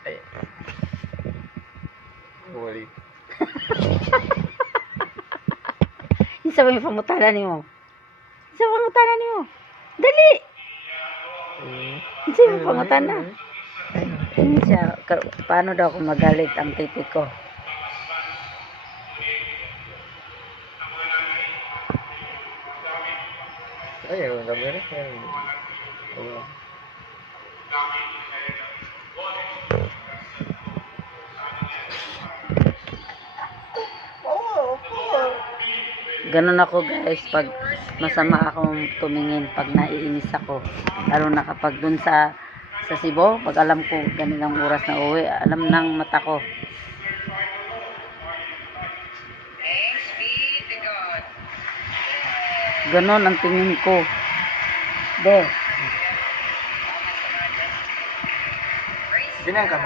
Ay. Huli. Isa ba yung pangutana niyo? Isa ba pangutana niyo? Dali! Isa yung pangutana. Ano siya? Paano daw kung magalit ang titi ko? Ay, ang camera. Oo. Ganun ako guys, pag masama akong tumingin, pag naiinis ako. Lalo na kapag dun sa Cebu, pag alam ko ganilang oras na uwi, alam ng mata ko. Ganun ang tingin ko. De. Binang ka